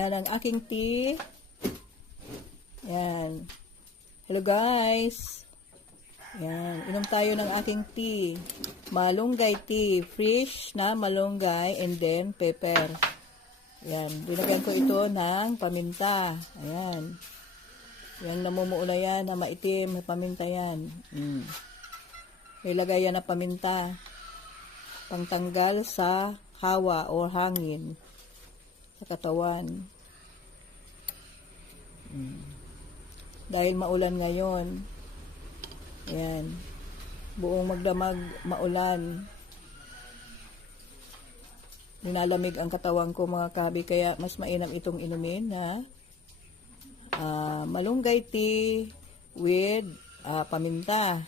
Yan ang aking tea. Yan. Hello guys. Yan. Inom tayo ng aking tea. Malunggay tea. Fresh na malunggay and then pepper. Yan. Dinagyan ko ito ng paminta. Ayan. Yan namumuula yan na maitim. May paminta yan. May lagay yan na paminta. Pangtanggal sa hawa o hangin sa katawan. Dahil maulan ngayon. Ayan. Buong magdamag maulan. Nilalamig ang katawan ko mga kabi, kaya mas mainam itong inumin na malunggay tea with paminta.